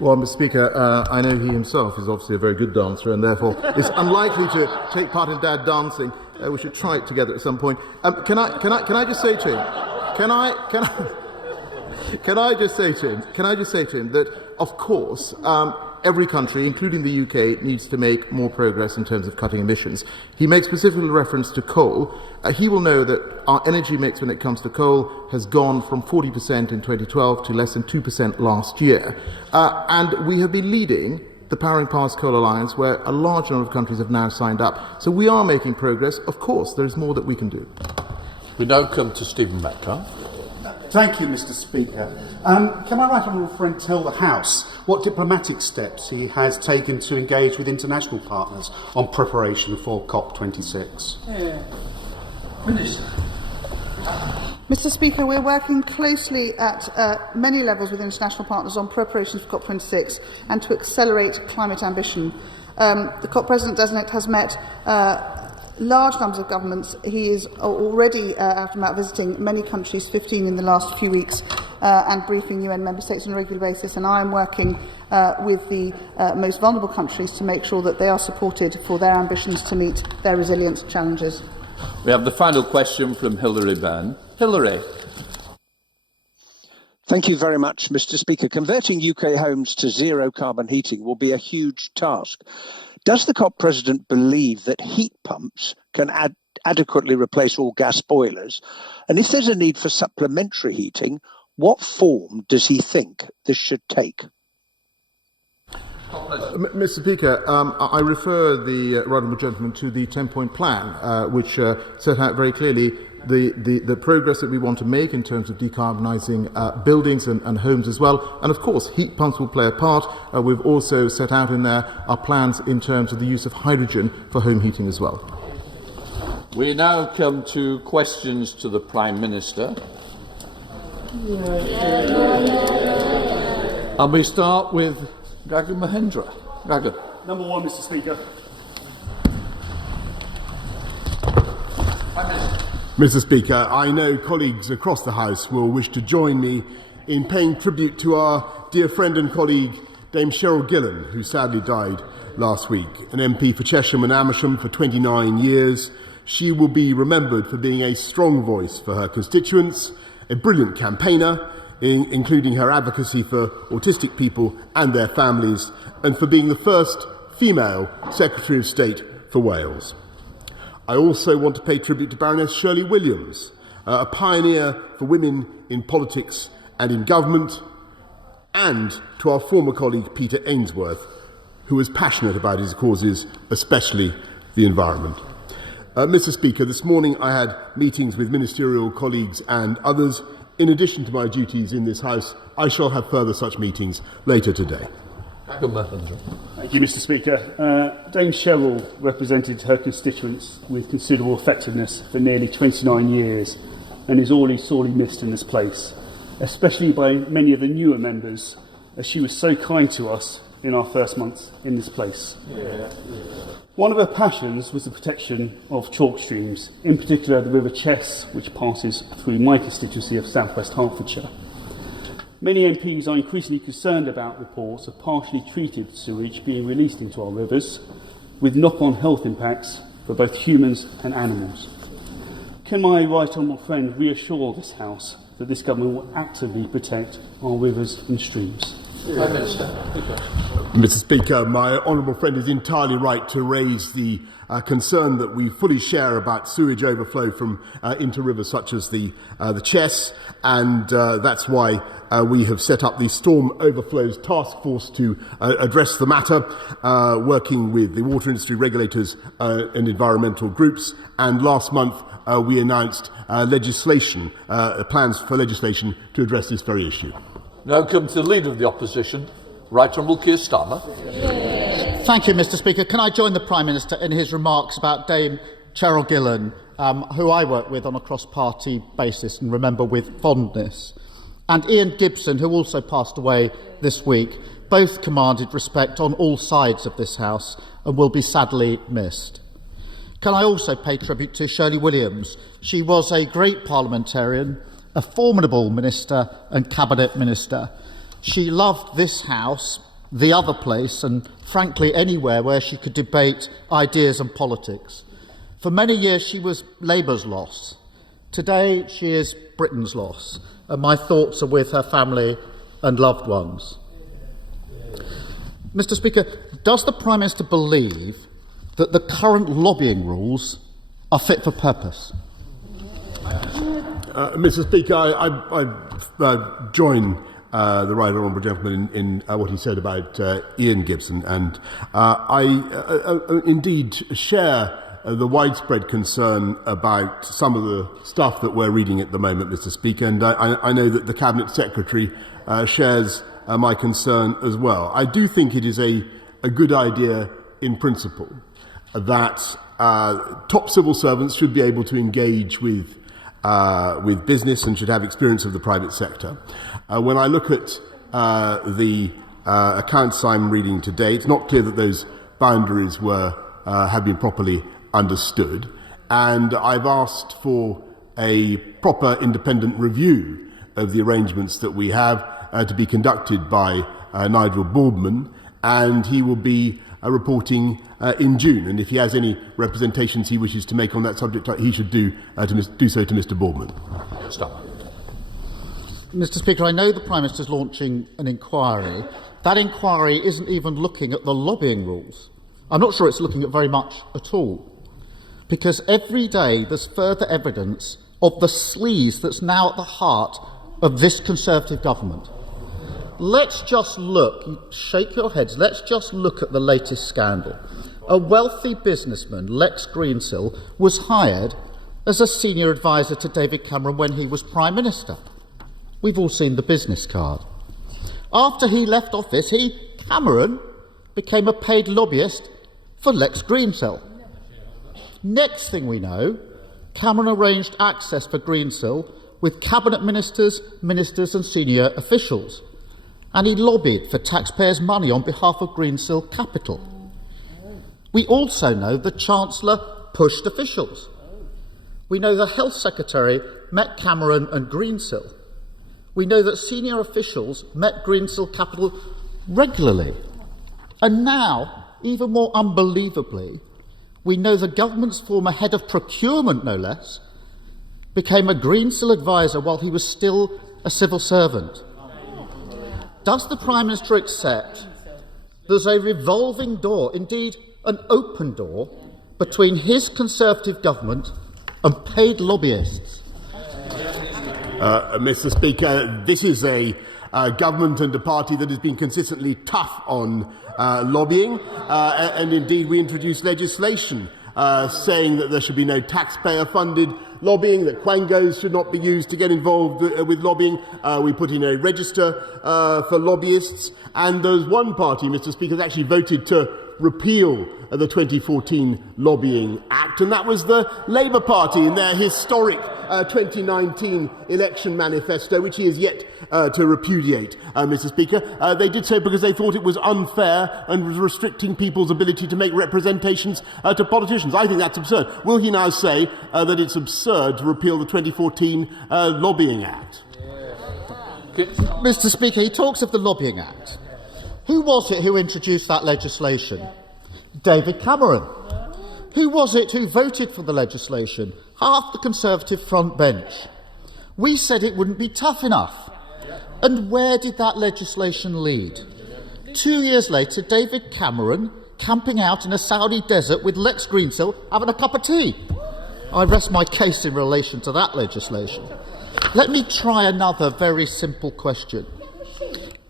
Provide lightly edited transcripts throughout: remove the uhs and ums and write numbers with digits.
Well, Mr. Speaker, I know he himself is obviously a very good dancer and therefore is unlikely to take part in dad dancing. We should try it together at some point. Can I just say to him? Can I just say to him that, of course, every country, including the UK, needs to make more progress in terms of cutting emissions. He makes specific reference to coal. He will know that our energy mix when it comes to coal has gone from 40% in 2012 to less than 2% last year. And we have been leading the Powering Past Coal Alliance, where a large number of countries have now signed up. So we are making progress. Of course, there is more that we can do. We now come to Stephen Metcalfe. Thank you, Mr. Speaker. Can my right honourable friend tell the House what diplomatic steps he has taken to engage with international partners on preparation for COP26? Minister. Mr. Speaker, we're working closely at many levels with international partners on preparations for COP26 and to accelerate climate ambition. The COP President-designate has met large numbers of governments. He is already out and about visiting many countries, 15 in the last few weeks, and briefing UN member states on a regular basis. And I am working with the most vulnerable countries to make sure that they are supported for their ambitions to meet their resilience challenges. We have the final question from Hilary Byrne. Hilary. Thank you very much, Mr. Speaker. Converting UK homes to zero carbon heating will be a huge task. Does the COP President believe that heat pumps can adequately replace all gas boilers? And if there's a need for supplementary heating, what form does he think this should take? Mr. Speaker, I refer the right honourable gentleman to the 10-point plan, which set out very clearly the progress that we want to make in terms of decarbonising buildings and homes as well. And of course, heat pumps will play a part. We've also set out in there our plans in terms of the use of hydrogen for home heating as well. We now come to questions to the Prime Minister. And we start with Gagan Mahendra. Gagan. Number one, Mr. Speaker. Mr. Speaker, I know colleagues across the House will wish to join me in paying tribute to our dear friend and colleague, Dame Cheryl Gillan, who sadly died last week. An MP for Chesham and Amersham for 29 years, she will be remembered for being a strong voice for her constituents, a brilliant campaigner, including her advocacy for autistic people and their families, and for being the first female Secretary of State for Wales. I also want to pay tribute to Baroness Shirley Williams, a pioneer for women in politics and in government, and to our former colleague Peter Ainsworth, who was passionate about his causes, especially the environment. Mr. Speaker, this morning I had meetings with ministerial colleagues and others. In addition to my duties in this House, I shall have further such meetings later today. Thank you, Mr. Speaker. Dame Cheryl represented her constituents with considerable effectiveness for nearly 29 years and is already sorely missed in this place, especially by many of the newer members, as she was so kind to us in our first months in this place. One of her passions was the protection of chalk streams, in particular the River Chess, which passes through my constituency of South West Hertfordshire. Many MPs are increasingly concerned about reports of partially treated sewage being released into our rivers, with knock-on health impacts for both humans and animals. Can my right honourable friend reassure this House that this government will actively protect our rivers and streams? Mr. Speaker, my honourable friend is entirely right to raise the concern that we fully share about sewage overflow from into rivers such as the Chess, and that's why we have set up the Storm Overflows Task Force to address the matter, working with the water industry regulators and environmental groups. And last month we announced legislation, plans for legislation to address this very issue. Now comes the Leader of the Opposition, Right Honourable Keir Starmer. Thank you, Mr. Speaker. Can I join the Prime Minister in his remarks about Dame Cheryl Gillan, who I work with on a cross-party basis and remember with fondness, and Ian Gibson, who also passed away this week. Both commanded respect on all sides of this House and will be sadly missed. Can I also pay tribute to Shirley Williams? She was a great parliamentarian, a formidable minister and cabinet minister. She loved this House the other place, and frankly anywhere where she could debate ideas and politics. For many years she was Labour's loss. Today she is Britain's loss, and my thoughts are with her family and loved ones. Mr. Speaker, does the Prime Minister believe that the current lobbying rules are fit for purpose? Mr. Speaker, I join the right honourable gentleman in what he said about Ian Gibson, and I indeed share the widespread concern about some of the stuff that we're reading at the moment, Mr. Speaker, and I know that the Cabinet Secretary shares my concern as well. I do think it is a good idea in principle that top civil servants should be able to engage with business and should have experience of the private sector. When I look at the accounts I'm reading today, it's not clear that those boundaries have been properly understood, and I've asked for a proper independent review of the arrangements that we have to be conducted by Nigel Boardman, and he will be reporting in June, and if he has any representations he wishes to make on that subject, he should do so to Mr. Boardman. Stop. Mr. Speaker, I know the Prime Minister is launching an inquiry. That inquiry isn't even looking at the lobbying rules. I'm not sure it's looking at very much at all, because every day there's further evidence of the sleaze that's now at the heart of this Conservative government. Let's just look, shake your heads, let's just look at the latest scandal. A wealthy businessman, Lex Greensill, was hired as a senior advisor to David Cameron when he was Prime Minister. We've all seen the business card. After he left office, Cameron, became a paid lobbyist for Lex Greensill. Next thing we know, Cameron arranged access for Greensill with cabinet ministers and senior officials, and he lobbied for taxpayers' money on behalf of Greensill Capital. We also know the Chancellor pushed officials. We know the Health Secretary met Cameron and Greensill. We know that senior officials met Greensill Capital regularly. And now, even more unbelievably, we know the government's former head of procurement, no less, became a Greensill advisor while he was still a civil servant. Does the Prime Minister accept there's a revolving door, indeed an open door, between his Conservative government and paid lobbyists? Mr. Speaker, this is a government and a party that has been consistently tough on lobbying, and indeed we introduced legislation saying that there should be no taxpayer-funded lobbying, that quangos should not be used to get involved with lobbying. We put in a register for lobbyists, and there's one party, Mr. Speaker, that actually voted to repeal the 2014 Lobbying Act, and that was the Labour Party in their historic 2019 election manifesto, which he is yet to repudiate, Mr. Speaker. They did so because they thought it was unfair and was restricting people's ability to make representations to politicians. I think that's absurd. Will he now say that it's absurd to repeal the 2014 Lobbying Act? Mr. Speaker, he talks of the Lobbying Act. Who was it who introduced that legislation? David Cameron. Who was it who voted for the legislation? Half the Conservative front bench. We said it wouldn't be tough enough. And where did that legislation lead? 2 years later, David Cameron camping out in a Saudi desert with Lex Greensill having a cup of tea. I rest my case in relation to that legislation. Let me try another very simple question.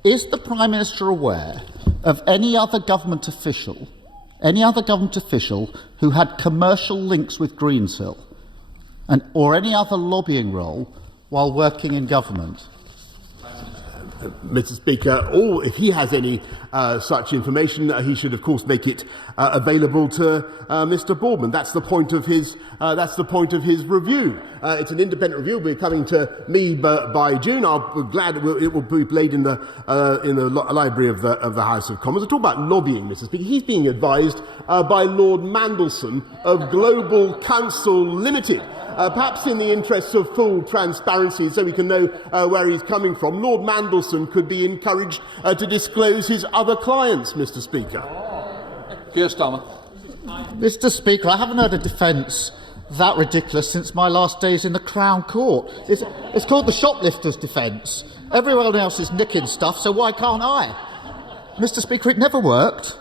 Is the Prime Minister aware of any other government official who had commercial links with Greensill or any other lobbying role while working in government? Mr. Speaker, or if he has any such information, he should, of course, make it available to Mr. Boardman. That's the point of his. That's the point of his review. It's an independent review. It'll be coming to me by June. I'll be glad it will be played in the library of the House of Commons. I talk about lobbying, Mr. Speaker. He's being advised by Lord Mandelson of Global Counsel Limited. Perhaps in the interests of full transparency, so we can know where he's coming from, Lord Mandelson Johnson could be encouraged to disclose his other clients, Mr. Speaker. Keir Starmer. Mr. Speaker, I haven't heard a defence that ridiculous since my last days in the Crown Court. It's called the shoplifter's defence. Everyone else is nicking stuff, so why can't I? Mr. Speaker, it never worked.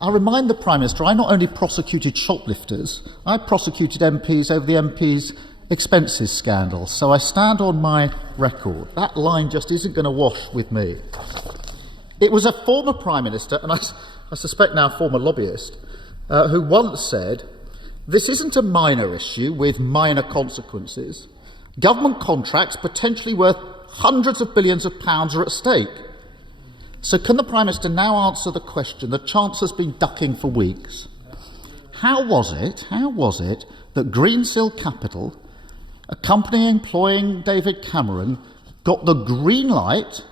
I remind the Prime Minister, I not only prosecuted shoplifters, I prosecuted MPs over the MPs' expenses scandal, so I stand on my record. That line just isn't going to wash with me. It was a former Prime Minister, and I suspect now former lobbyist, who once said, "This isn't a minor issue with minor consequences. Government contracts potentially worth hundreds of billions of pounds are at stake." So can the Prime Minister now answer the question the Chancellor's been ducking for weeks? How was it that Greensill Capital, a company employing David Cameron, got the green light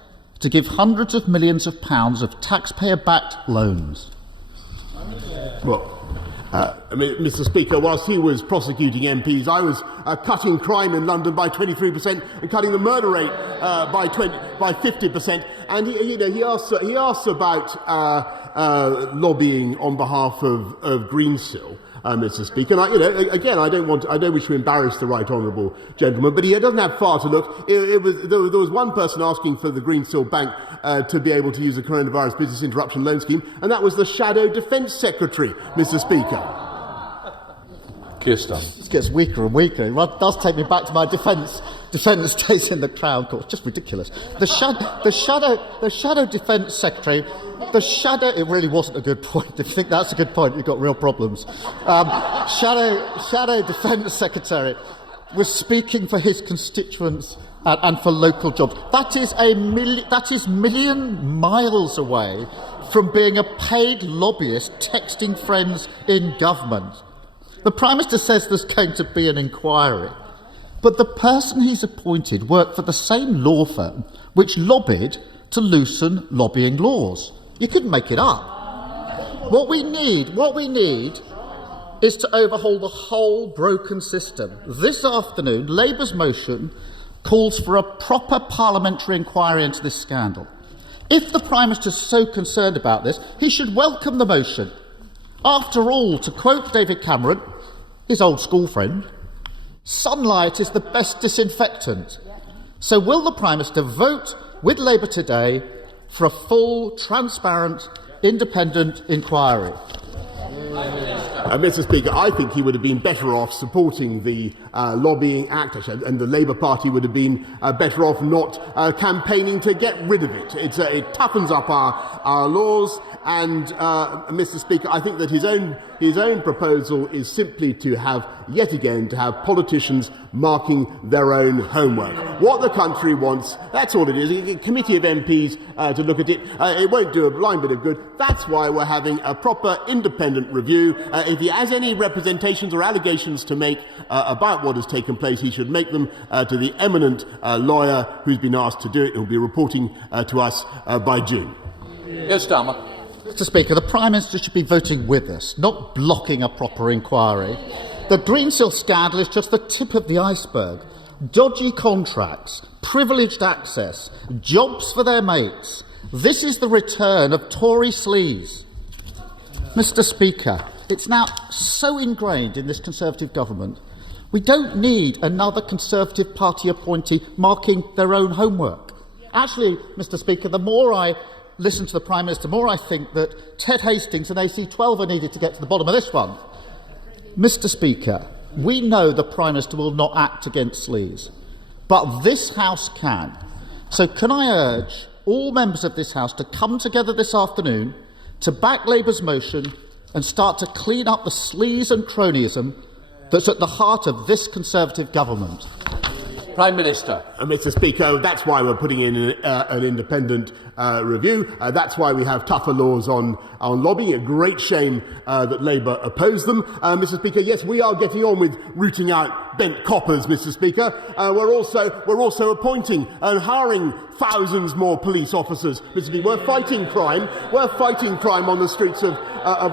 to give hundreds of millions of pounds of taxpayer-backed loans? Well, Mr. Speaker, whilst he was prosecuting MPs, I was cutting crime in London by 23% and cutting the murder rate by 50%. And he asks about lobbying on behalf of Greensill. Mr. Speaker, and I don't wish to embarrass the right honourable gentleman, but he doesn't have far to look. There was one person asking for the Greensill Bank to be able to use the coronavirus business interruption loan scheme, and that was the Shadow Defence Secretary, Mr. Speaker. Keir Starmer. This gets weaker and weaker. It does take me back to my defence days in the Crown Court. It's just ridiculous. The Shadow Defence Secretary, it really wasn't a good point. If you think that's a good point, you've got real problems. Shadow Defence Secretary was speaking for his constituents and for local jobs. That is million miles away from being a paid lobbyist texting friends in government. The Prime Minister says there's going to be an inquiry, but the person he's appointed worked for the same law firm which lobbied to loosen lobbying laws. You couldn't make it up. What we need is to overhaul the whole broken system. This afternoon, Labour's motion calls for a proper parliamentary inquiry into this scandal. If the Prime Minister is so concerned about this, he should welcome the motion. After all, to quote David Cameron, his old school friend, sunlight is the best disinfectant. So will the Prime Minister vote with Labour today for a full, transparent, independent inquiry? Mr. Speaker, I think he would have been better off supporting the Lobbying Act, and the Labour Party would have been better off not campaigning to get rid of it. It toughens up our laws, and Mr. Speaker, I think that his own proposal is simply to have politicians marking their own homework. What the country wants, that's all it is. A committee of MPs to look at it. It won't do a blind bit of good. That's why we're having a proper independent review. If he has any representations or allegations to make about what has taken place, he should make them to the eminent lawyer who's been asked to do it, who'll be reporting to us by June. Yes, Starmer. Mr. Speaker, the Prime Minister should be voting with us, not blocking a proper inquiry. The Greensill scandal is just the tip of the iceberg. Dodgy contracts, privileged access, jobs for their mates. This is the return of Tory sleaze. Mr. Speaker, it's now so ingrained in this Conservative government. We don't need another Conservative Party appointee marking their own homework. Actually, Mr. Speaker, the more I listen to the Prime Minister, the more I think that Ted Hastings and AC12 are needed to get to the bottom of this one. Mr. Speaker, we know the Prime Minister will not act against sleaze, but this House can. So can I urge all members of this House to come together this afternoon to back Labour's motion and start to clean up the sleaze and cronyism that's at the heart of this Conservative government? Prime Minister. Mr. Speaker, that's why we're putting in an independent review. That's why we have tougher laws on lobbying. A great shame that Labour opposed them. Mr. Speaker, yes, we are getting on with rooting out bent coppers, Mr. Speaker. We're also appointing and hiring thousands more police officers. Mr. Speaker, we're fighting crime. We're fighting crime on the streets of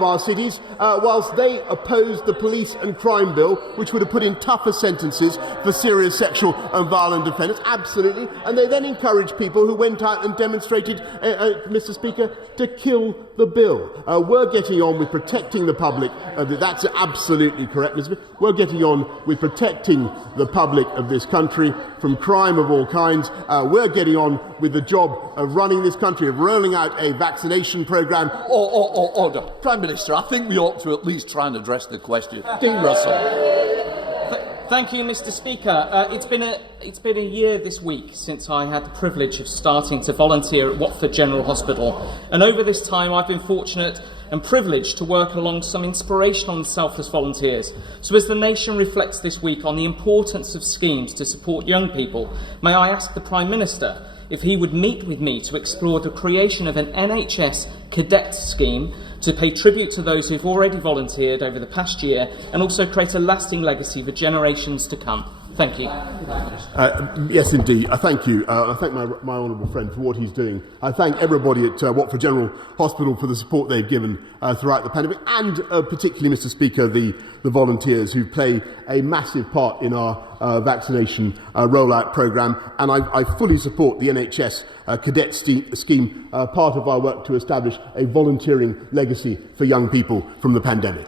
our cities, whilst they opposed the police and crime bill, which would have put in tougher sentences for serious sexual and violent offenders. absolutely. And they then encouraged people who went out and demonstrated, Mr. Speaker, to kill the bill. We're getting on with protecting the public. That's absolutely correct, Mr. Speaker. We're getting on with protecting the public of this country from crime of all kinds. We're getting on with the job of running this country, of rolling out a vaccination programme. Order. Prime Minister, I think we ought to at least try and address the question. Dean Russell. Thank you, Mr. Speaker. It's been a year this week since I had the privilege of starting to volunteer at Watford General Hospital, and over this time I've been fortunate and privileged to work along some inspirational and selfless volunteers. So as the nation reflects this week on the importance of schemes to support young people, may I ask the Prime Minister if he would meet with me to explore the creation of an NHS cadet scheme to pay tribute to those who've already volunteered over the past year and also create a lasting legacy for generations to come. Thank you. Yes, indeed. I thank you. I thank my honourable friend for what he's doing. I thank everybody at Watford General Hospital for the support they've given throughout the pandemic, and particularly, Mr. Speaker, the volunteers who play a massive part in our vaccination rollout programme. And I fully support the NHS cadet scheme, part of our work to establish a volunteering legacy for young people from the pandemic.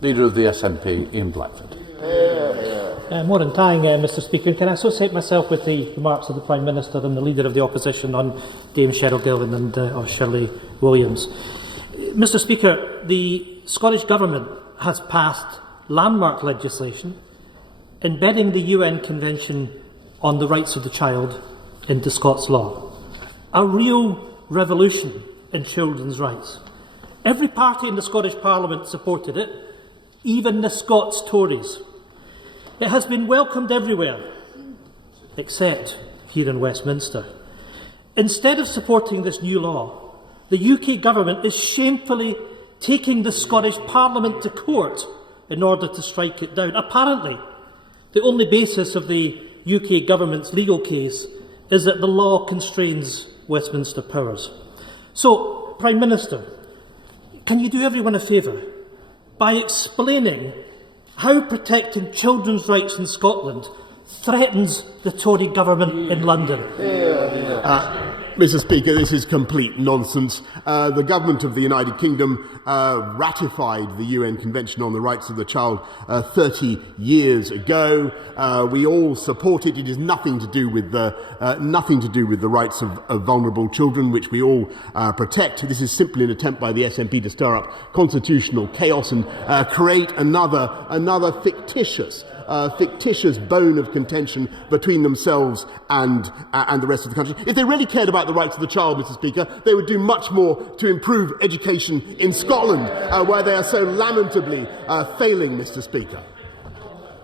Leader of the SNP, Ian Blackford. Morning time, Mr. Speaker. Can I associate myself with the remarks of the Prime Minister and the Leader of the Opposition on Dame Cheryl Gillan and Shirley Williams? Mr. Speaker, the Scottish Government has passed landmark legislation embedding the UN Convention on the Rights of the Child into Scots law. A real revolution in children's rights. Every party in the Scottish Parliament supported it, even the Scots Tories. It has been welcomed everywhere, except here in Westminster. Instead of supporting this new law, the UK Government is shamefully taking the Scottish Parliament to court in order to strike it down. Apparently, the only basis of the UK Government's legal case is that the law constrains Westminster powers. So, Prime Minister, can you do everyone a favour by explaining how protecting children's rights in Scotland threatens the Tory government in London? Mr. Speaker, this is complete nonsense. The government of the United Kingdom ratified the UN Convention on the Rights of the Child 30 years ago. We all support it. It is nothing to do with the rights of vulnerable children, which we all protect. This is simply an attempt by the SNP to stir up constitutional chaos and create another fictitious bone of contention between themselves and the rest of the country. If they really cared about the rights of the child, Mr. Speaker, they would do much more to improve education in Scotland, where they are so lamentably failing, Mr. Speaker.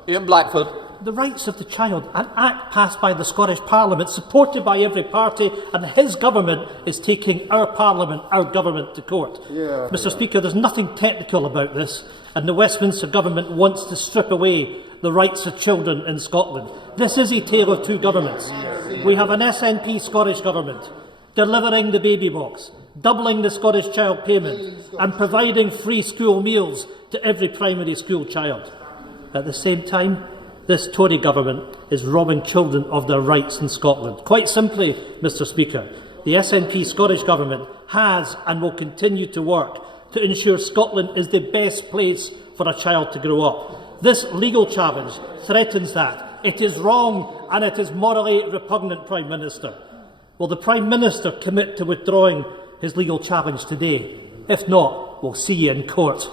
Ian Blackford. The rights of the child, an act passed by the Scottish Parliament, supported by every party, and his government is taking our Parliament, our government, to court. Mr. Speaker, there's nothing technical about this, and the Westminster government wants to strip away the rights of children in Scotland. This is a tale of two governments. We have an SNP Scottish government delivering the baby box, doubling the Scottish child payment, and providing free school meals to every primary school child. At the same time, this Tory government is robbing children of their rights in Scotland. Quite simply, Mr. Speaker, the SNP Scottish Government has and will continue to work to ensure Scotland is the best place for a child to grow up. This legal challenge threatens that. It is wrong and it is morally repugnant, Prime Minister. Will the Prime Minister commit to withdrawing his legal challenge today? If not, we'll see you in court.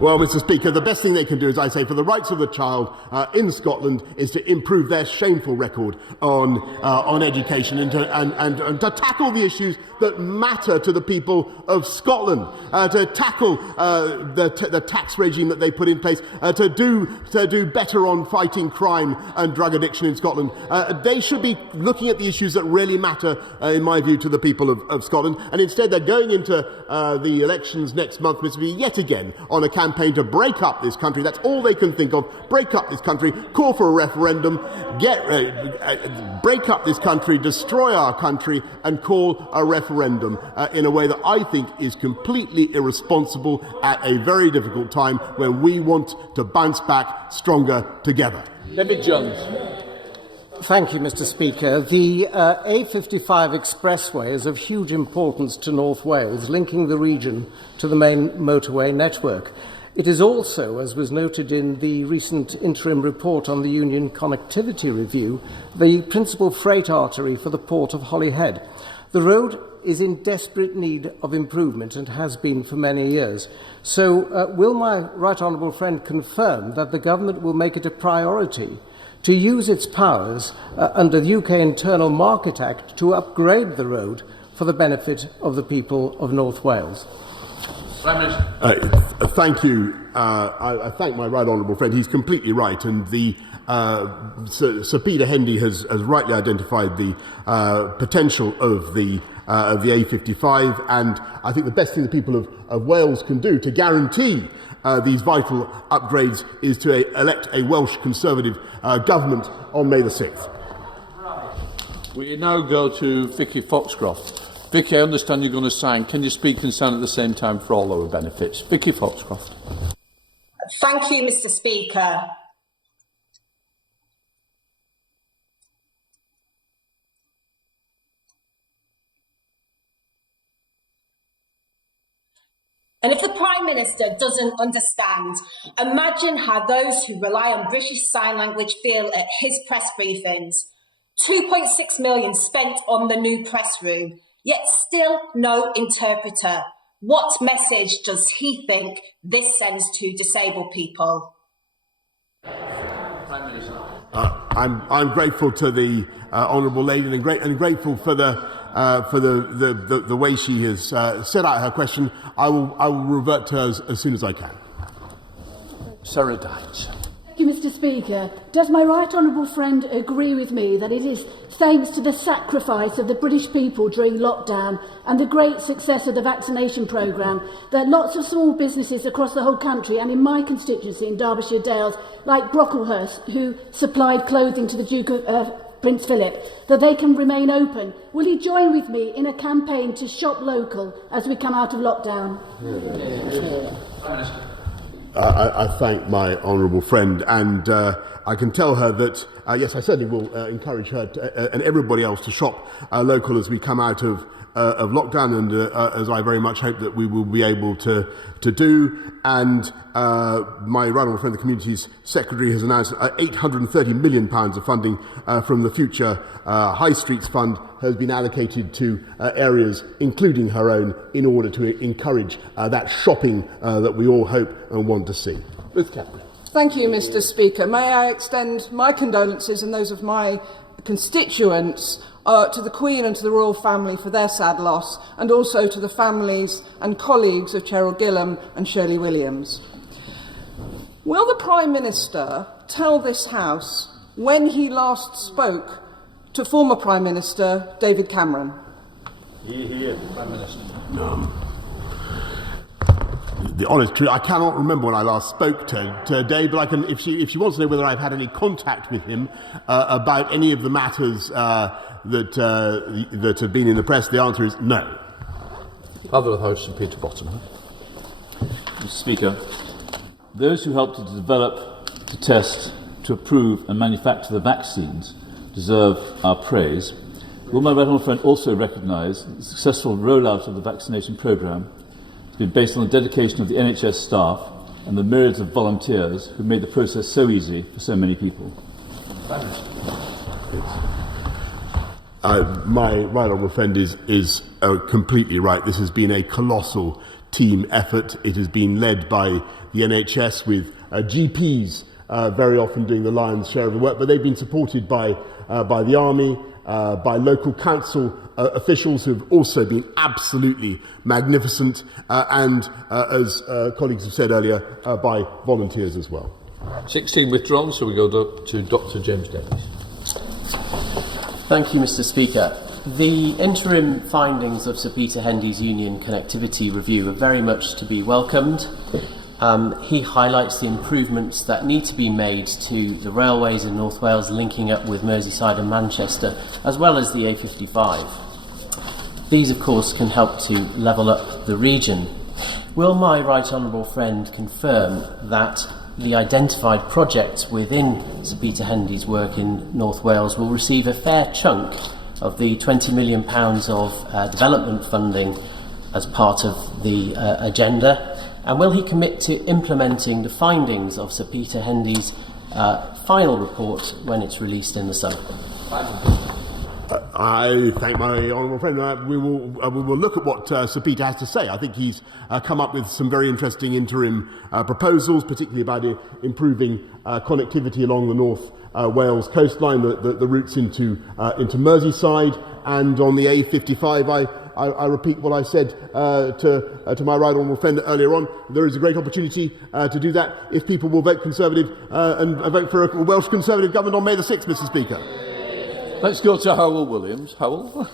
Well, Mr. Speaker, the best thing they can do, as I say, for the rights of the child in Scotland is to improve their shameful record on education and to tackle the issues that matter to the people of Scotland, to tackle the tax regime that they put in place, to do better on fighting crime and drug addiction in Scotland. They should be looking at the issues that really matter, in my view, to the people of Scotland. And instead, they're going into the elections next month, Mr. Speaker, yet again on a campaign to break up this country. That's all they can think of. Break up this country, call for a referendum, break up this country, destroy our country, and call a referendum in a way that I think is completely irresponsible at a very difficult time when we want to bounce back stronger together. David Jones. Thank you, Mr. Speaker. The A55 expressway is of huge importance to North Wales, linking the region to the main motorway network. It is also, as was noted in the recent interim report on the Union Connectivity Review, the principal freight artery for the port of Holyhead. The road is in desperate need of improvement and has been for many years. So will my right honourable friend confirm that the government will make it a priority to use its powers under the UK Internal Market Act to upgrade the road for the benefit of the people of North Wales? Prime Minister. Thank you. I thank my right honourable friend. He's completely right, and the Sir Peter Hendy has rightly identified the potential of the A55, and I think the best thing the people of Wales can do to guarantee these vital upgrades is to elect a Welsh Conservative government on May the 6th. We now go to Vicky Foxcroft. Vicky, I understand you're going to sign. Can you speak and sign at the same time for all our benefits? Vicky Foxcroft. Thank you, Mr. Speaker. And if the Prime Minister doesn't understand, imagine how those who rely on British Sign Language feel at his press briefings. 2.6 million spent on the new press room, yet still no interpreter. What message does he think this sends to disabled people? Prime Minister. I'm grateful to the honourable lady and grateful for the way she has set out her question. I will revert to her as soon as I can. Sarah Dites. Thank you, Mr. Speaker. Does my right honourable friend agree with me that it is thanks to the sacrifice of the British people during lockdown and the great success of the vaccination programme that lots of small businesses across the whole country and in my constituency in Derbyshire Dales, like Brocklehurst, who supplied clothing to the Duke of Prince Philip, that they can remain open? Will he join with me in a campaign to shop local as we come out of lockdown? I thank my honourable friend, and I can tell her that, yes, I certainly will encourage her and everybody else to shop local as we come out of lockdown, and as I very much hope that we will be able to do. And my right honourable friend, the Communities Secretary, has announced £830 million of funding from the Future High Streets Fund has been allocated to areas, including her own, in order to encourage that shopping that we all hope and want to see. Ruth Caplan. Thank you, Mr. Speaker. May I extend my condolences and those of my constituents to the Queen and to the royal family for their sad loss, and also to the families and colleagues of Cheryl Gillam and Shirley Williams. Will the Prime Minister tell this House when he last spoke to former Prime Minister David Cameron? Here, Prime Minister. The honest truth, I cannot remember when I last spoke to Dave, but I can, if she wants to know whether I've had any contact with him about any of the matters that have been in the press, the answer is no. Father of the House, Sir Peter Bottom. Mr. Speaker, those who helped to develop, to test, to approve and manufacture the vaccines deserve our praise. Will my right honourable friend also recognise that the successful rollout of the vaccination programme has been based on the dedication of the NHS staff and the myriads of volunteers who made the process so easy for so many people? My right honourable friend is completely right. This has been a colossal team effort. It has been led by the NHS with GPs very often doing the lion's share of the work, but they've been supported by the Army, by local council officials who have also been absolutely magnificent, and as colleagues have said earlier, by volunteers as well. 16 withdrawn, so we go to Dr. James Davies. Thank you, Mr. Speaker. The interim findings of Sir Peter Hendy's Union Connectivity Review are very much to be welcomed. He highlights the improvements that need to be made to the railways in North Wales linking up with Merseyside and Manchester, as well as the A55. These, of course, can help to level up the region. Will my right honourable friend confirm that the identified projects within Sir Peter Hendy's work in North Wales will receive a fair chunk of the £20 million of development funding as part of the agenda? And will he commit to implementing the findings of Sir Peter Hendy's final report when it's released in the summer? I thank my honourable friend. We will look at what Sir Peter has to say. I think he's come up with some very interesting interim proposals, particularly about improving connectivity along the North Wales coastline, the routes into Merseyside, and on the A55. I repeat what I said to my right honourable friend earlier on. There is a great opportunity to do that if people will vote Conservative and vote for a Welsh Conservative government on May the 6th, Mr. Speaker. Let's go to Howell Williams. Howell.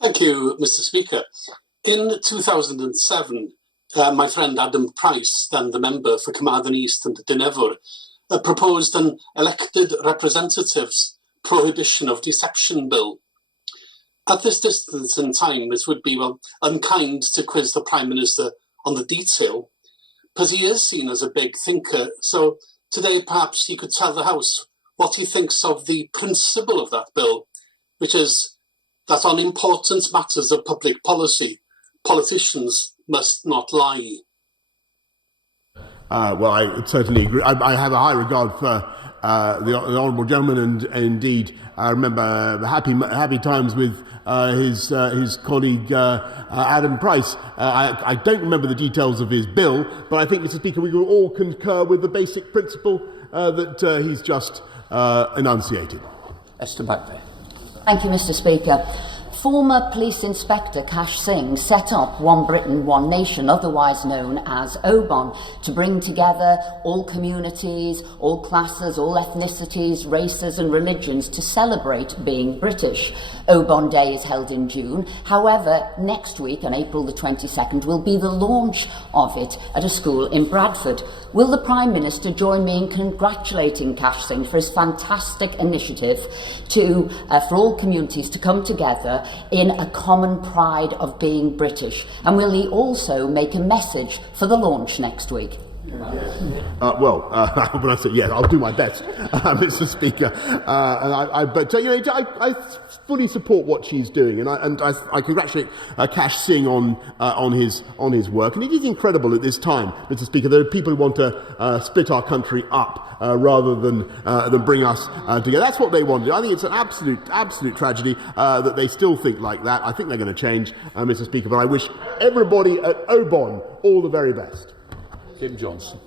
Thank you, Mr. Speaker. In 2007, my friend Adam Price, then the member for Carmarthen East and Dynevor, proposed an elected representatives prohibition of deception bill. At this distance in time, it would be, unkind to quiz the Prime Minister on the detail, because he is seen as a big thinker. So today, perhaps he could tell the House what he thinks of the principle of that bill, which is that on important matters of public policy, politicians must not lie. Well, I certainly agree. I have a high regard for the honourable gentleman, and indeed, I remember happy times with his colleague Adam Price. I don't remember the details of his bill, but I think, Mr. Speaker, we will all concur with the basic principle that he's just enunciated. Esther Backbear. Thank you, Mr. Speaker. Former Police Inspector Kash Singh set up One Britain, One Nation, otherwise known as OBON, to bring together all communities, all classes, all ethnicities, races and religions to celebrate being British. OBON Day is held in June. However, next week, on April the 22nd, will be the launch of it at a school in Bradford. Will the Prime Minister join me in congratulating Kash Singh for his fantastic initiative for all communities to come together in a common pride of being British? And will he also make a message for the launch next week? When I say yes, I'll do my best, Mr. Speaker. But I fully support what she's doing, and I congratulate Kash Singh on his work. And it is incredible at this time, Mr. Speaker. There are people who want to split our country up rather than bring us together. That's what they want to do. I think it's an absolute tragedy that they still think like that. I think they're going to change, Mr. Speaker. But I wish everybody at OBON all the very best. Tim Johnson.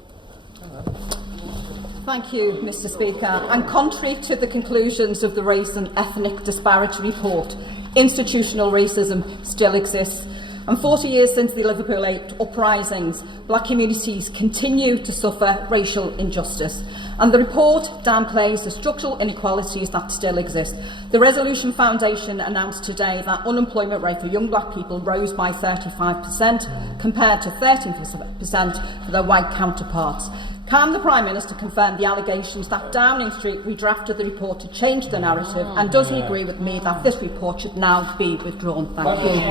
Thank you, Mr. Speaker. And contrary to the conclusions of the Race and Ethnic Disparity Report, institutional racism still exists. And 40 years since the Liverpool 8 uprisings, black communities continue to suffer racial injustice. And the report downplays the structural inequalities that still exist. The Resolution Foundation announced today that unemployment rate for young black people rose by 35% compared to 13% for their white counterparts. Can the Prime Minister confirm the allegations that Downing Street redrafted the report to change the narrative, and does he agree with me that this report should now be withdrawn? Thank you.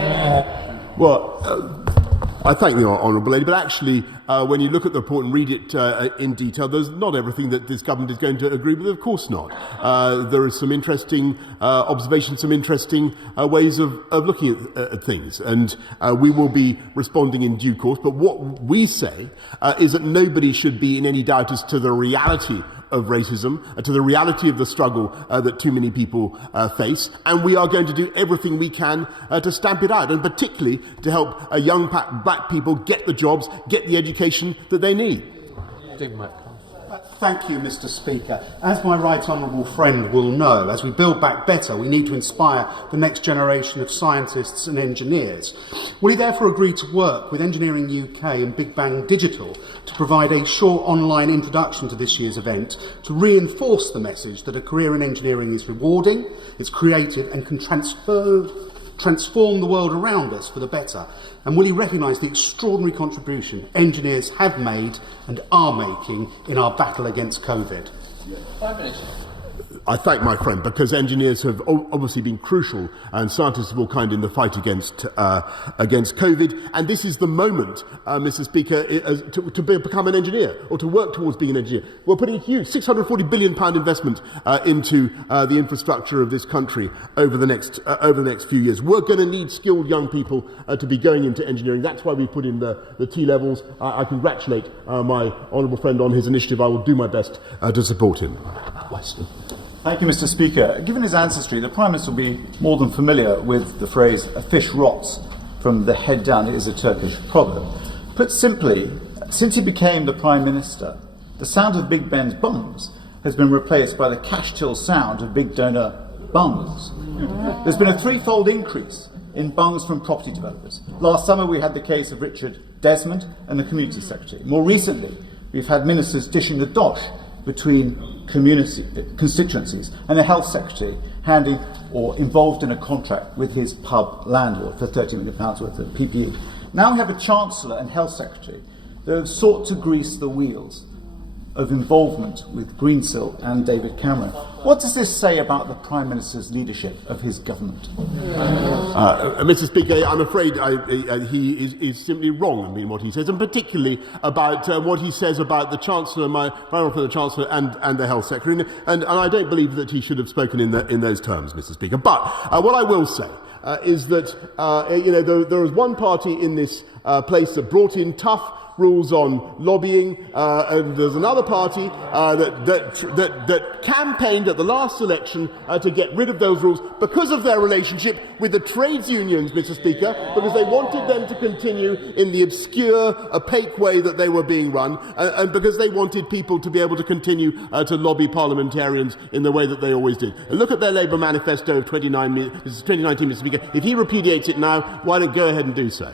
Well, I thank the honourable lady, but actually, when you look at the report and read it in detail, there's not everything that this government is going to agree with. Of course not. There is some interesting observations, some interesting ways of looking at things, and we will be responding in due course. But what we say is that nobody should be in any doubt as to the reality of racism, to the reality of the struggle that too many people face, and we are going to do everything we can to stamp it out, and particularly to help young black people get the jobs, get the education that they need. Thank you, Mr. Speaker. As my right honourable friend will know, as we build back better, we need to inspire the next generation of scientists and engineers. Will he therefore agree to work with Engineering UK and Big Bang Digital to provide a short online introduction to this year's event to reinforce the message that a career in engineering is rewarding, it's creative and can transform the world around us for the better? And will he recognise the extraordinary contribution engineers have made and are making in our battle against COVID? I thank my friend, because engineers have obviously been crucial, and scientists of all kind, in the fight against COVID. And this is the moment, Mr. Speaker, to become an engineer, or to work towards being an engineer. We're putting a huge £640 billion investment into the infrastructure of this country over the next few years. We're going to need skilled young people to be going into engineering. That's why we put in the T levels. I congratulate my honourable friend on his initiative. I will do my best to support him. Thank you, Mr. Speaker. Given his ancestry, the Prime Minister will be more than familiar with the phrase, "a fish rots from the head down." It is a Turkish proverb. Put simply, since he became the Prime Minister, the sound of Big Ben's bungs has been replaced by the cash-till sound of big donor bungs. There's been a threefold increase in bungs from property developers. Last summer we had the case of Richard Desmond and the Community Secretary. More recently, we've had ministers dishing the dosh between constituencies, and the Health Secretary handing or involved in a contract with his pub landlord for £30 million worth of PPE. Now we have a Chancellor and Health Secretary that have sought to grease the wheels of involvement with Greensill and David Cameron. What does this say about the Prime Minister's leadership of his government? Mr. Speaker, I'm afraid he is simply wrong in what he says, and particularly about what he says about the Chancellor, my honourable friend, the Chancellor, and the Health Secretary. And I don't believe that he should have spoken in those terms, Mr. Speaker. But what I will say is that there is one party in this place that brought in tough rules on lobbying, and there's another party that campaigned at the last election to get rid of those rules because of their relationship with the trades unions, Mr. Speaker, because they wanted them to continue in the obscure, opaque way that they were being run, and because they wanted people to be able to continue to lobby parliamentarians in the way that they always did. And look at their Labour manifesto of 2019, Mr. Speaker. If he repudiates it now, why don't go ahead and do so?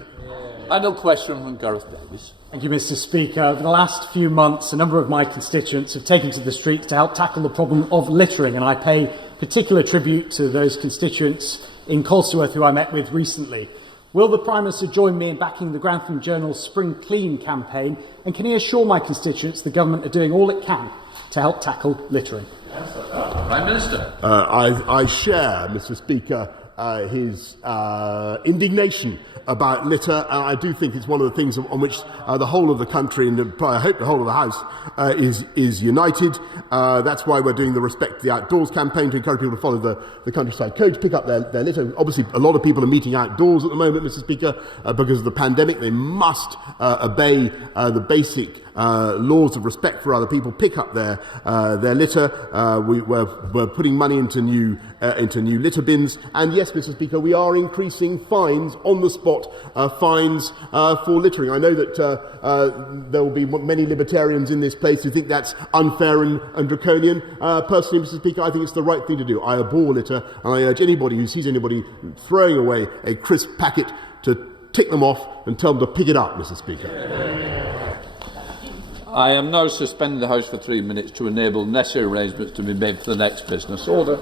Final question from Gareth Davies. Thank you, Mr. Speaker. Over the last few months, a number of my constituents have taken to the streets to help tackle the problem of littering, and I pay particular tribute to those constituents in Colsterworth who I met with recently. Will the Prime Minister join me in backing the Grantham Journal's Spring Clean campaign, and can he assure my constituents the government are doing all it can to help tackle littering? Prime Minister. I share, Mr. Speaker, his indignation about litter. I do think it's one of the things on which the whole of the country, and I hope the whole of the House, is united. That's why we're doing the Respect the Outdoors campaign to encourage people to follow the countryside code, to pick up their litter. Obviously, a lot of people are meeting outdoors at the moment, Mr. Speaker, because of the pandemic. They must obey the basic laws of respect for other people, pick up their litter. We're putting money into new litter bins, and yes, Mr. Speaker, we are increasing fines on the spot, fines for littering. I know that there will be many libertarians in this place who think that's unfair and draconian. Personally, Mr. Speaker, I think it's the right thing to do. I abhor litter, and I urge anybody who sees anybody throwing away a crisp packet to tick them off and tell them to pick it up, Mr. Speaker. I am now suspending the House for 3 minutes to enable necessary arrangements to be made for the next business order.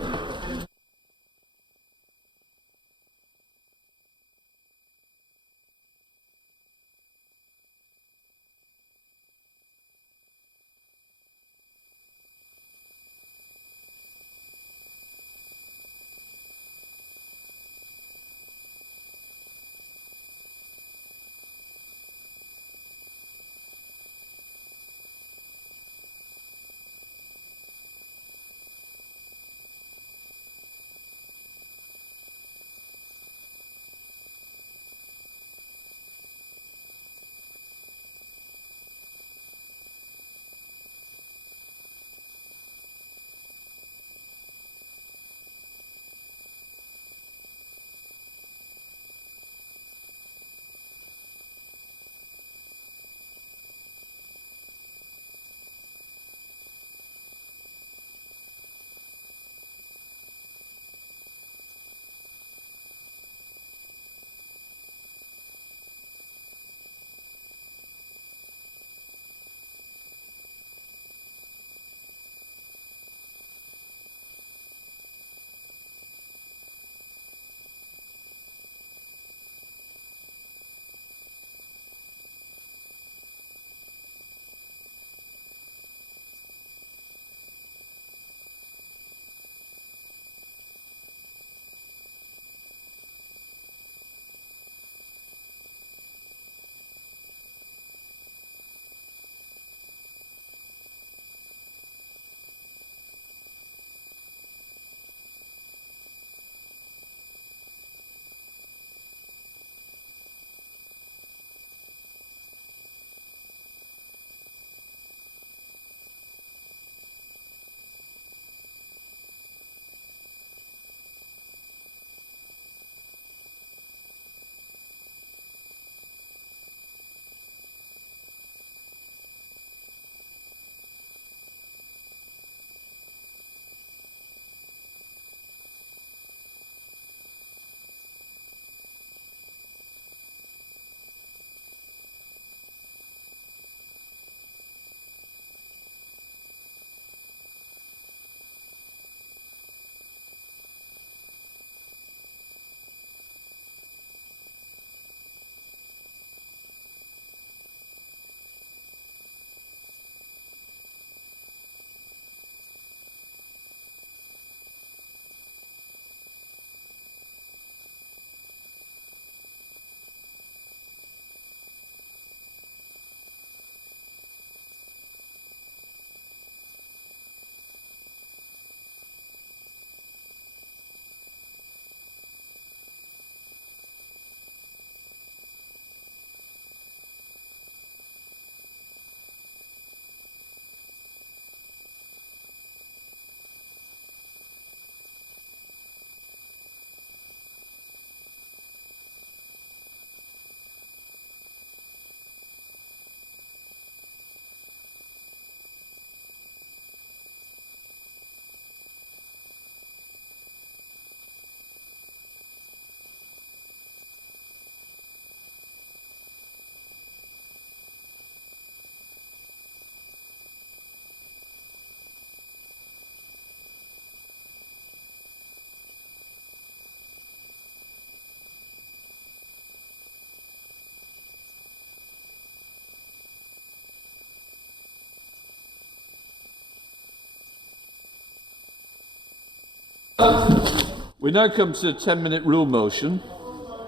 We now come to the 10-minute rule motion.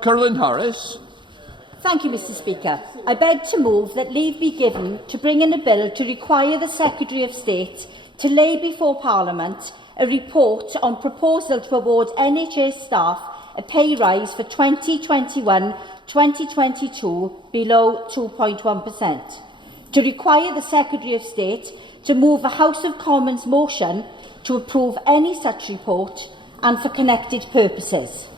Caroline Harris. Thank you, Mr. Speaker. I beg to move that leave be given to bring in a bill to require the Secretary of State to lay before Parliament a report on proposal to award NHS staff a pay rise for 2021-2022 below 2.1%. To require the Secretary of State to move a House of Commons motion to approve any such report and for connected purposes.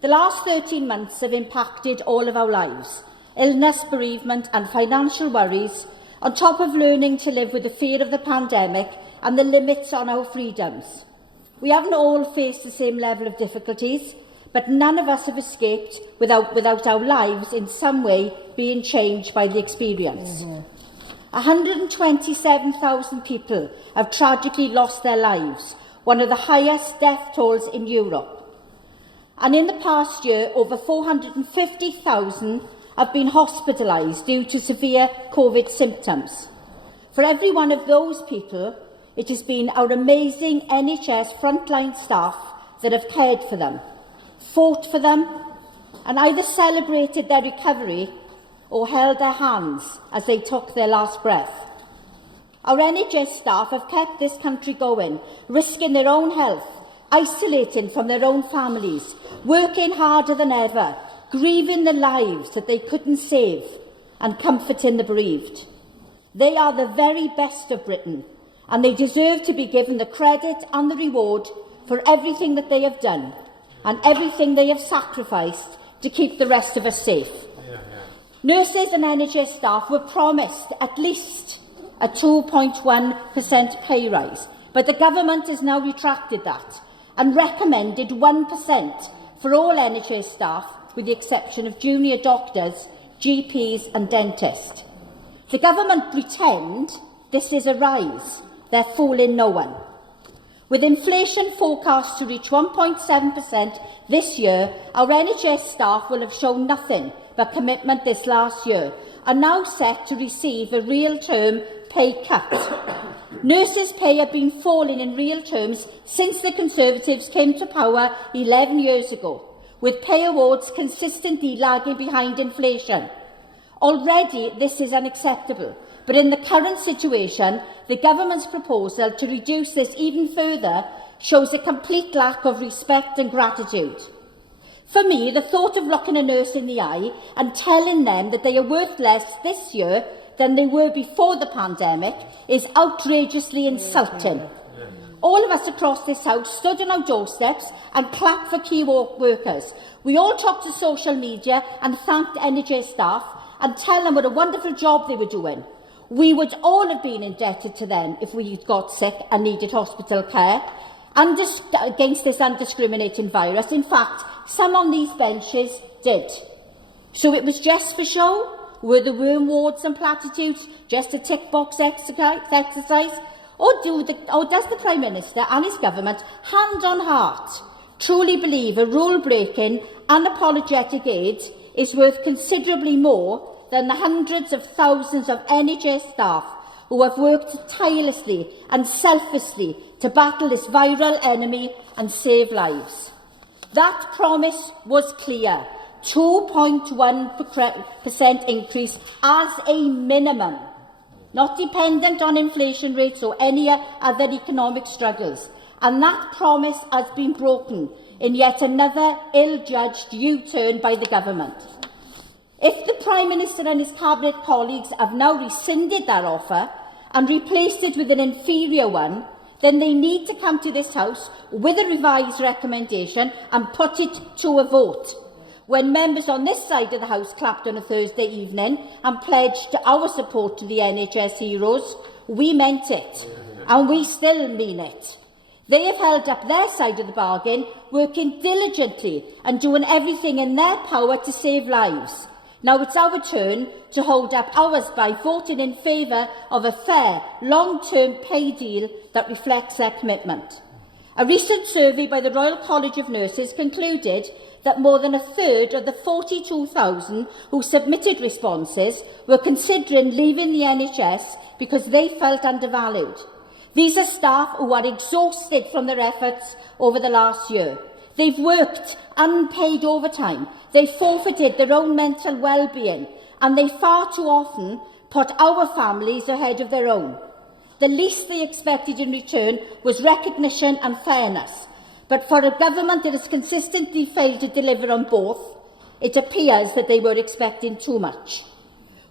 The last 13 months have impacted all of our lives. Illness, bereavement and financial worries, on top of learning to live with the fear of the pandemic and the limits on our freedoms. We haven't all faced the same level of difficulties, but none of us have escaped without our lives in some way being changed by the experience. 127,000 people have tragically lost their lives, one of the highest death tolls in Europe. And in the past year, over 450,000 have been hospitalised due to severe COVID symptoms. For every one of those people, it has been our amazing NHS frontline staff that have cared for them, fought for them, and either celebrated their recovery or held their hands as they took their last breath. Our NHS staff have kept this country going, risking their own health, isolating from their own families, working harder than ever, grieving the lives that they couldn't save, and comforting the bereaved. They are the very best of Britain, and they deserve to be given the credit and the reward for everything that they have done and everything they have sacrificed to keep the rest of us safe. Nurses and NHS staff were promised at least a 2.1% pay rise, but the government has now retracted that and recommended 1% for all NHS staff, with the exception of junior doctors, GPs and dentists. The government pretend this is a rise. They're fooling no one. With inflation forecast to reach 1.7% this year, our NHS staff will have shown nothing but commitment this last year, are now set to receive a real-term pay cut. Nurses' pay have been falling in real terms since the Conservatives came to power 11 years ago, with pay awards consistently lagging behind inflation. Already this is unacceptable, but in the current situation, the government's proposal to reduce this even further shows a complete lack of respect and gratitude. For me, the thought of looking a nurse in the eye and telling them that they are worth less this year than they were before the pandemic is outrageously insulting. All of us across this House stood on our doorsteps and clapped for key workers. We all took to social media and thanked NHS staff and tell them what a wonderful job they were doing. We would all have been indebted to them if we got sick and needed hospital care against this undiscriminating virus. In fact, some on these benches did. So it was just for show? Were the worm wards and platitudes just a tick-box exercise? Or does the Prime Minister and his government, hand on heart, truly believe a rule-breaking, unapologetic aid is worth considerably more than the hundreds of thousands of NHS staff who have worked tirelessly and selflessly to battle this viral enemy and save lives? That promise was clear. 2.1% increase as a minimum, not dependent on inflation rates or any other economic struggles. And that promise has been broken in yet another ill-judged U-turn by the government. If the Prime Minister and his Cabinet colleagues have now rescinded that offer and replaced it with an inferior one, then they need to come to this House with a revised recommendation and put it to a vote. When members on this side of the House clapped on a Thursday evening and pledged our support to the NHS heroes, we meant it, and we still mean it. They have held up their side of the bargain, working diligently and doing everything in their power to save lives. Now it's our turn to hold up ours by voting in favour of a fair, long-term pay deal that reflects their commitment. A recent survey by the Royal College of Nurses concluded that more than a third of the 42,000 who submitted responses were considering leaving the NHS because they felt undervalued. These are staff who are exhausted from their efforts over the last year. They've worked unpaid overtime, they've forfeited their own mental well-being, and they far too often put our families ahead of their own. The least they expected in return was recognition and fairness, but for a government that has consistently failed to deliver on both, it appears that they were expecting too much.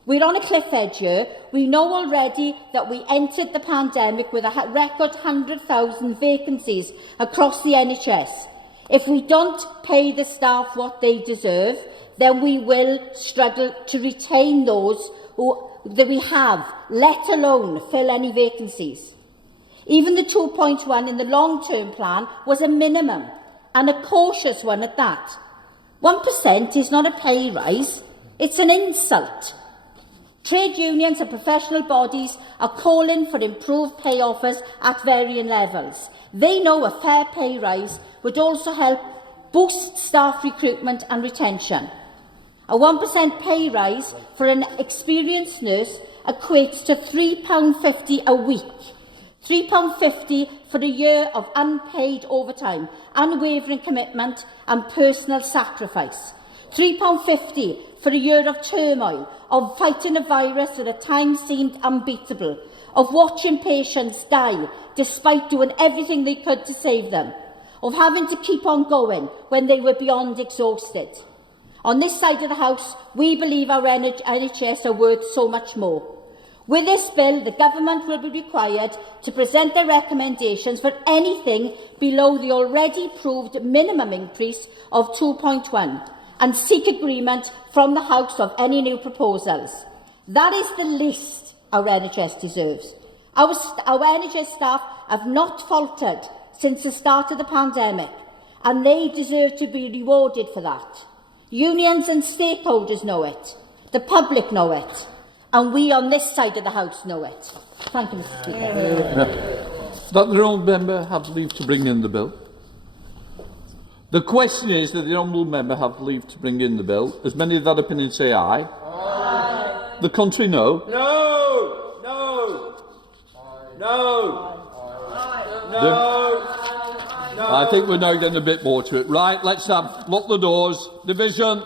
We're on a cliff edge here. We know already that we entered the pandemic with a record 100,000 vacancies across the NHS. If we don't pay the staff what they deserve, then we will struggle to retain those that we have, let alone fill any vacancies. Even the 2.1 in the long-term plan was a minimum, and a cautious one at that. 1% is not a pay rise, it's an insult. Trade unions and professional bodies are calling for improved pay offers at varying levels. They know a fair pay rise would also help boost staff recruitment and retention. A 1% pay rise for an experienced nurse equates to £3.50 a week. £3.50 for a year of unpaid overtime, unwavering commitment and personal sacrifice. £3.50 for a year of turmoil, of fighting a virus that at times seemed unbeatable, of watching patients die despite doing everything they could to save them, of having to keep on going when they were beyond exhausted. On this side of the House, we believe our NHS are worth so much more. With this bill, the Government will be required to present their recommendations for anything below the already proved minimum increase of 2.1 and seek agreement from the House of any new proposals. That is the least our NHS deserves. Our NHS staff have not faltered since the start of the pandemic, and they deserve to be rewarded for that. Unions and stakeholders know it, the public know it, and we on this side of the House know it. Thank you, Mr. Speaker. Does the honourable member have leave to bring in the bill? The question is that the honourable member have leave to bring in the bill. As many of that opinion say aye. Aye. The contrary, no. No. No. No. No. I think we're now getting a bit more to it. Right, let's lock the doors. Division.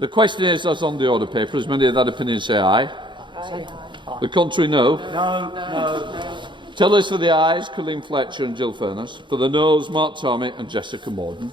The question is, as on the order paper, as many of that opinion say aye. Aye. The contrary, no. No. Tell us for the ayes, Colleen Fletcher and Jill Furness. For the noes, Mark Tommy and Jessica Morden.